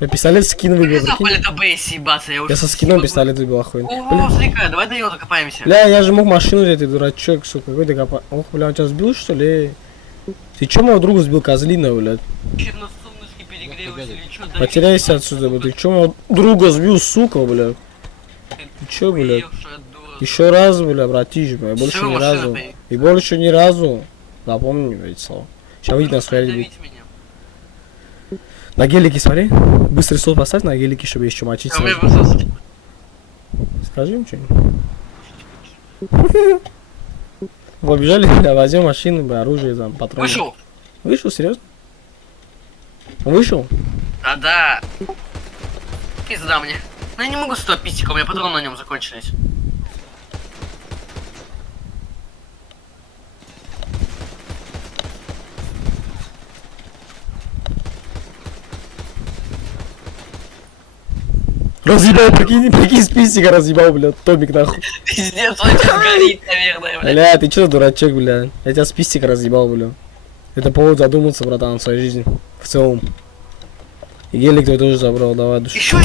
Я пистолет скин выбил, Как прикинь. это БС съебаться, я уже... Я со скином пистолет выбил, охуенно. Ого, смотри-ка, давай до него докопаемся. Бля, я же мог машину взять, ты дурачок, сука, какой ты копа... Ох, бля, он тебя сбил, что ли? Ты чё моего друга сбил, козлина, блядь? Че, на солнышке перегрелось или чё? Да Потеряйся отсюда, блядь. Ты чё моего друга сбил, сука, блядь? Ты чё, блядь? Еще раз, бля, братиш, бля, больше Всё, ни машина разу. ты. И больше ни разу. Запомни эти слова. Сейчас выйди на связь. Давить меня. На гелике смотри. Быстрый стол поставь на гелике, чтобы еще мочить. А у меня сразу. высоцкий. Скажи им что-нибудь. Побежали, бля, возьмем машину, бля, оружие, там, патроны. Вышел? Вышел, серьезно? Он вышел? Да. Пизда мне. Ну я не могу стоять пистика, у меня патроны на нем закончились. Разъебал, прикинь, с пистика разъебал, бля, Томик, нахуй. Пиздец, он сейчас горит, наверное, бля. Бля, ты че, дурачок, бля? Я тебя с пистика разъебал, бля. Это повод задуматься, братан, в своей жизни. В целом. И гелик твой тоже забрал, давай, душу. Еще